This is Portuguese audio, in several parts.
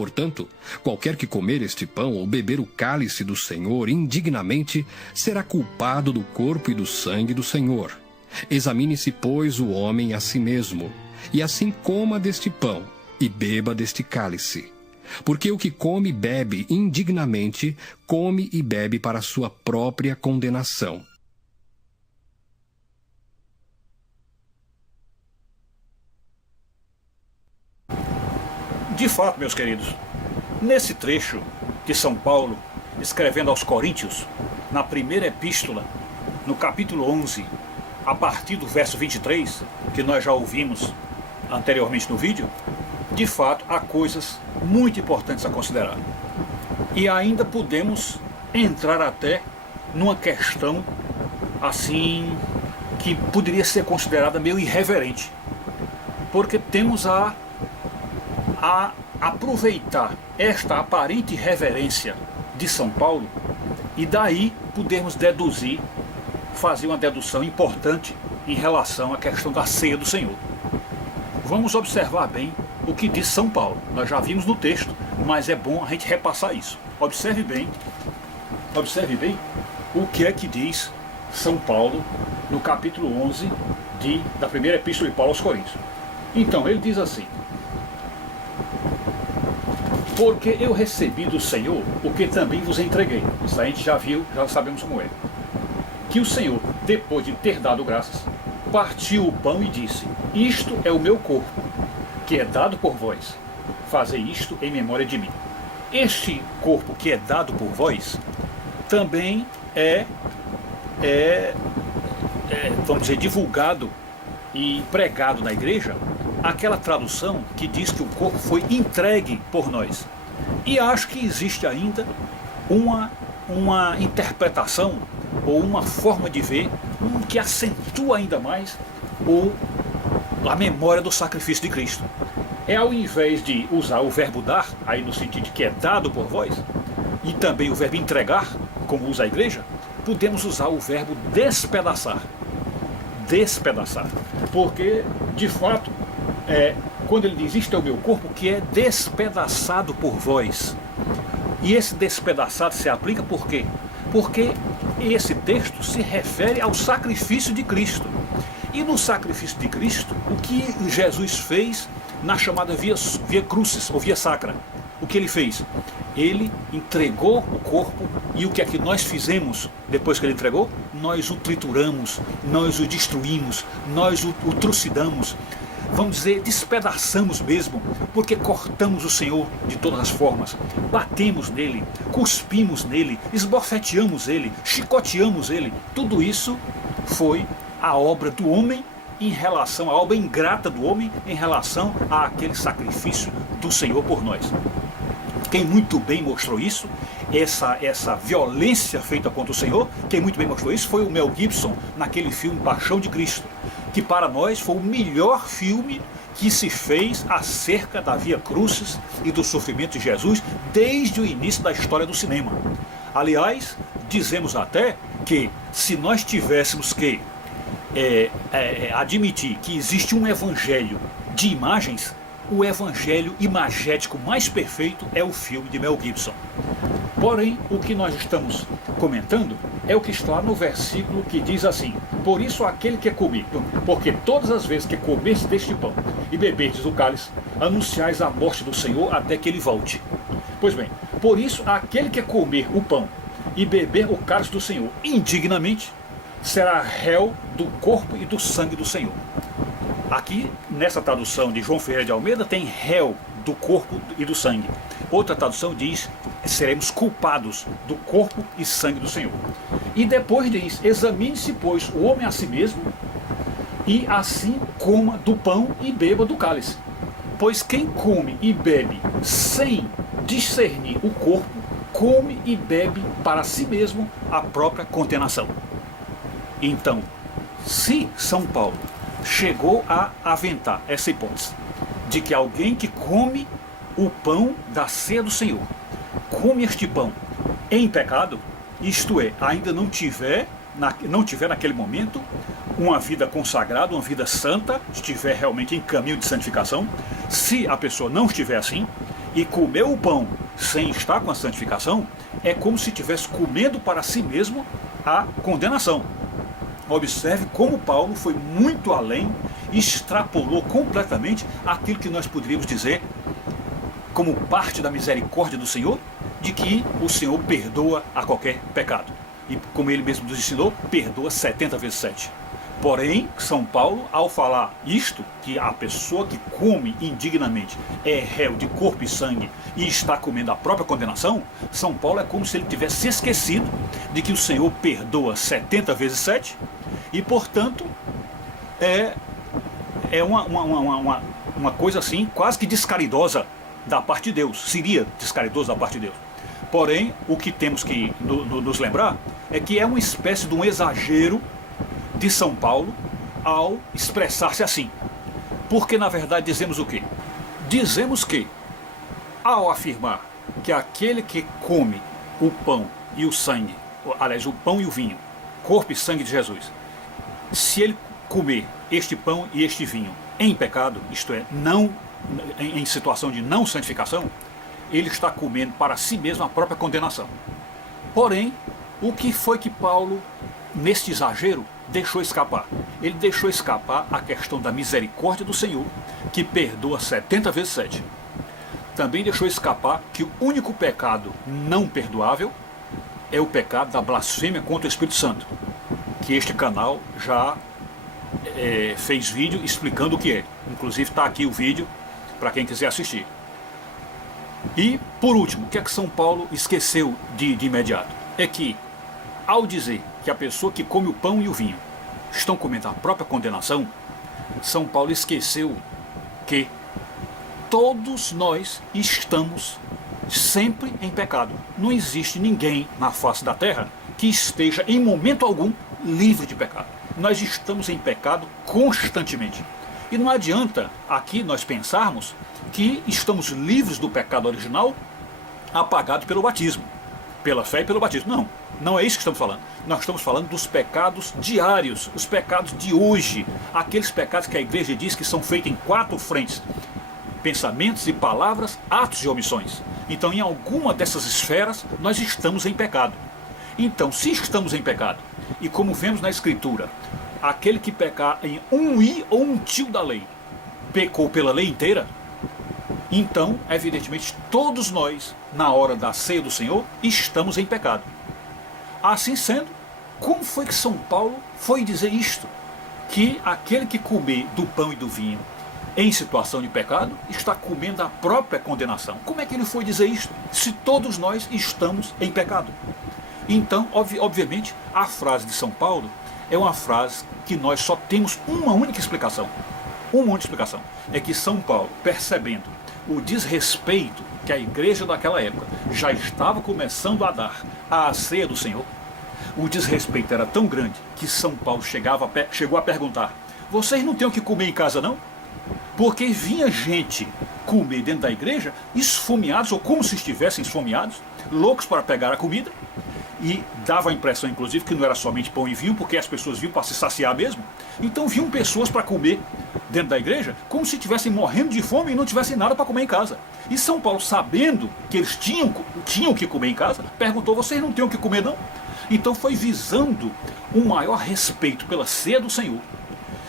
portanto, qualquer que comer este pão ou beber o cálice do Senhor indignamente será culpado do corpo e do sangue do Senhor. Examine-se, pois, o homem a si mesmo, e assim coma deste pão e beba deste cálice. Porque o que come e bebe indignamente, come e bebe para sua própria condenação. De fato, meus queridos, nesse trecho de São Paulo, escrevendo aos Coríntios, na primeira epístola, no capítulo 11, a partir do verso 23, que nós já ouvimos anteriormente no vídeo, de fato há coisas muito importantes a considerar. E ainda podemos entrar até numa questão assim que poderia ser considerada meio irreverente, porque temos a aproveitar esta aparente reverência de São Paulo e daí podermos deduzir, fazer uma dedução importante em relação à questão da ceia do Senhor. Vamos observar bem o que diz São Paulo. Nós já vimos no texto, mas é bom a gente repassar isso. Observe bem o que é que diz São Paulo no capítulo 11 da primeira epístola de Paulo aos Coríntios. Então, ele diz assim: porque eu recebi do Senhor o que também vos entreguei. Isso a gente já viu, já sabemos como é. Que o Senhor, depois de ter dado graças, partiu o pão e disse: isto é o meu corpo, que é dado por vós. Fazei isto em memória de mim. Este corpo que é dado por vós também vamos dizer, divulgado e pregado na igreja, aquela tradução que diz que o corpo foi entregue por nós. E acho que existe ainda uma interpretação ou uma forma de ver que acentua ainda mais a memória do sacrifício de Cristo. Ao invés de usar o verbo dar, aí no sentido de que é dado por vós, e também o verbo entregar, como usa a igreja, podemos usar o verbo despedaçar. Despedaçar. Porque, de fato, quando ele diz isto é o meu corpo que é despedaçado por vós. E esse despedaçado se aplica por quê? Porque esse texto se refere ao sacrifício de Cristo. E no sacrifício de Cristo, o que Jesus fez na chamada via crucis, ou via sacra? O que ele fez? Ele entregou o corpo, e o que é que nós fizemos depois que ele entregou? Nós o trituramos, nós o destruímos, nós o trucidamos. Vamos dizer, despedaçamos mesmo, porque cortamos o Senhor de todas as formas, batemos nele, cuspimos nele, esbofeteamos ele, chicoteamos ele. Tudo isso foi a obra do homem em relação, a obra ingrata do homem em relação àquele sacrifício do Senhor por nós. Quem muito bem mostrou isso, essa violência feita contra o Senhor, quem muito bem mostrou isso foi o Mel Gibson, naquele filme Paixão de Cristo, que para nós foi o melhor filme que se fez acerca da Via Crucis e do sofrimento de Jesus desde o início da história do cinema. Aliás, dizemos até que se nós tivéssemos que admitir que existe um evangelho de imagens, o evangelho imagético mais perfeito é o filme de Mel Gibson. Porém, o que nós estamos comentando é o que está no versículo que diz assim: por isso aquele que comer, porque todas as vezes que comerdes deste pão e beberdes o cálice, anunciais a morte do Senhor até que ele volte. Pois bem, por isso aquele que comer o pão e beber o cálice do Senhor indignamente, será réu do corpo e do sangue do Senhor. Aqui, nessa tradução de João Ferreira de Almeida, tem réu do corpo e do sangue. Outra tradução diz: seremos culpados do corpo e sangue do Senhor. E depois diz: examine-se, pois, o homem a si mesmo, e assim coma do pão e beba do cálice. Pois quem come e bebe sem discernir o corpo, come e bebe para si mesmo a própria condenação. Então, se São Paulo chegou a aventar essa hipótese de que alguém que come o pão da ceia do Senhor, come este pão em pecado, isto é, ainda não tiver naquele momento uma vida consagrada, uma vida santa, estiver realmente em caminho de santificação, se a pessoa não estiver assim, E comer o pão sem estar com a santificação é como se estivesse comendo para si mesmo a condenação. Observe como Paulo foi muito além, extrapolou completamente aquilo que nós poderíamos dizer como parte da misericórdia do Senhor, de que o Senhor perdoa a qualquer pecado. E como ele mesmo nos ensinou, perdoa 70 vezes 7. Porém, São Paulo, ao falar isto, que a pessoa que come indignamente é réu de corpo e sangue e está comendo a própria condenação, São Paulo é como se ele tivesse esquecido de que o Senhor perdoa 70 vezes 7 e, portanto, é uma coisa assim quase que descaridosa da parte de Deus, seria descaridoso da parte de Deus. Porém, o que temos que nos lembrar é que é uma espécie de um exagero de São Paulo ao expressar-se assim. Porque na verdade dizemos o quê? Dizemos que, ao afirmar que aquele que come o pão e o sangue, aliás, o pão e o vinho, corpo e sangue de Jesus, se ele comer este pão e este vinho em pecado, isto é, não em situação de não santificação, ele está comendo para si mesmo a própria condenação. Porém, o que foi que Paulo, neste exagero, deixou escapar? Ele deixou escapar a questão da misericórdia do Senhor, que perdoa 70 vezes 7. Também deixou escapar que o único pecado não perdoável é o pecado da blasfêmia contra o Espírito Santo, que este canal já fez vídeo explicando o que é. Inclusive está aqui o vídeo para quem quiser assistir. E, por último, o que é que São Paulo esqueceu de imediato? É que, ao dizer que a pessoa que come o pão e o vinho estão comendo a própria condenação, São Paulo esqueceu que todos nós estamos sempre em pecado. Não existe ninguém na face da terra que esteja em momento algum livre de pecado. Nós estamos em pecado constantemente. E não adianta aqui nós pensarmos que estamos livres do pecado original apagado pelo batismo, pela fé e pelo batismo. Não, não é isso que estamos falando. Nós estamos falando dos pecados diários, os pecados de hoje, aqueles pecados que a igreja diz que são feitos em 4 frentes: pensamentos e palavras, atos e omissões. Então, em alguma dessas esferas, nós estamos em pecado. Então, se estamos em pecado, e como vemos na Escritura, aquele que pecar em um i ou um tio da lei, pecou pela lei inteira, então, evidentemente, todos nós, na hora da ceia do Senhor, estamos em pecado. Assim sendo, como foi que São Paulo foi dizer isto? Que aquele que comer do pão e do vinho em situação de pecado está comendo a própria condenação. Como é que ele foi dizer isto? Se todos nós estamos em pecado. Então, obviamente, a frase de São Paulo é uma frase que nós só temos uma única explicação. Uma única explicação. É que São Paulo, percebendo o desrespeito que a igreja daquela época já estava começando a dar à ceia do Senhor, o desrespeito era tão grande que São Paulo chegou a perguntar: vocês não têm o que comer em casa não? Porque vinha gente comer dentro da igreja esfomeados, ou como se estivessem esfomeados, loucos para pegar a comida, e dava a impressão inclusive que não era somente pão e vinho, porque as pessoas vinham para se saciar mesmo. Então vinham pessoas para comer dentro da igreja como se estivessem morrendo de fome e não tivessem nada para comer em casa. E São Paulo, sabendo que eles tinham que comer em casa, perguntou: vocês não têm o que comer não? Então foi visando um maior respeito pela ceia do Senhor.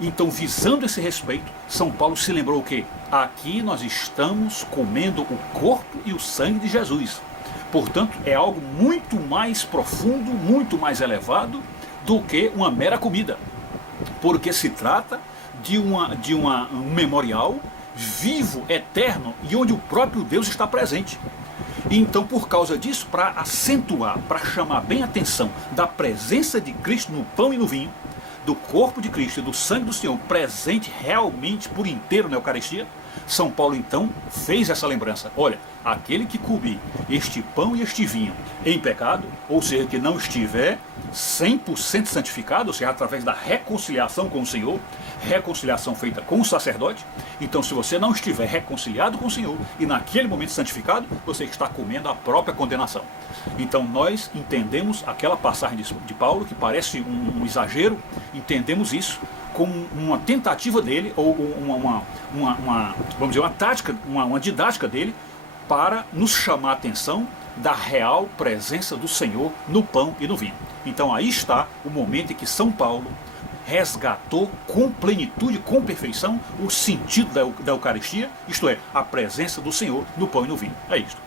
Então, visando esse respeito, São Paulo se lembrou o quê? Aqui nós estamos comendo o corpo e o sangue de Jesus. Portanto, é algo muito mais profundo, muito mais elevado do que uma mera comida. Porque se trata de um memorial vivo, eterno, e onde o próprio Deus está presente. Então, por causa disso, para acentuar, para chamar bem a atenção da presença de Cristo no pão e no vinho, do corpo de Cristo e do sangue do Senhor presente realmente por inteiro na Eucaristia, São Paulo então fez essa lembrança: olha, aquele que comer este pão e este vinho em pecado, ou seja, que não estiver 100% santificado, ou seja, através da reconciliação com o Senhor, reconciliação feita com o sacerdote. Então, se você não estiver reconciliado com o Senhor e naquele momento santificado, você está comendo a própria condenação. Então nós entendemos aquela passagem de Paulo, que parece um exagero, entendemos isso como uma tentativa dele, ou vamos dizer, uma tática, uma didática dele, para nos chamar a atenção da real presença do Senhor no pão e no vinho. Então aí está o momento em que São Paulo resgatou com plenitude, com perfeição, o sentido da Eucaristia, isto é, a presença do Senhor no pão e no vinho. É isto.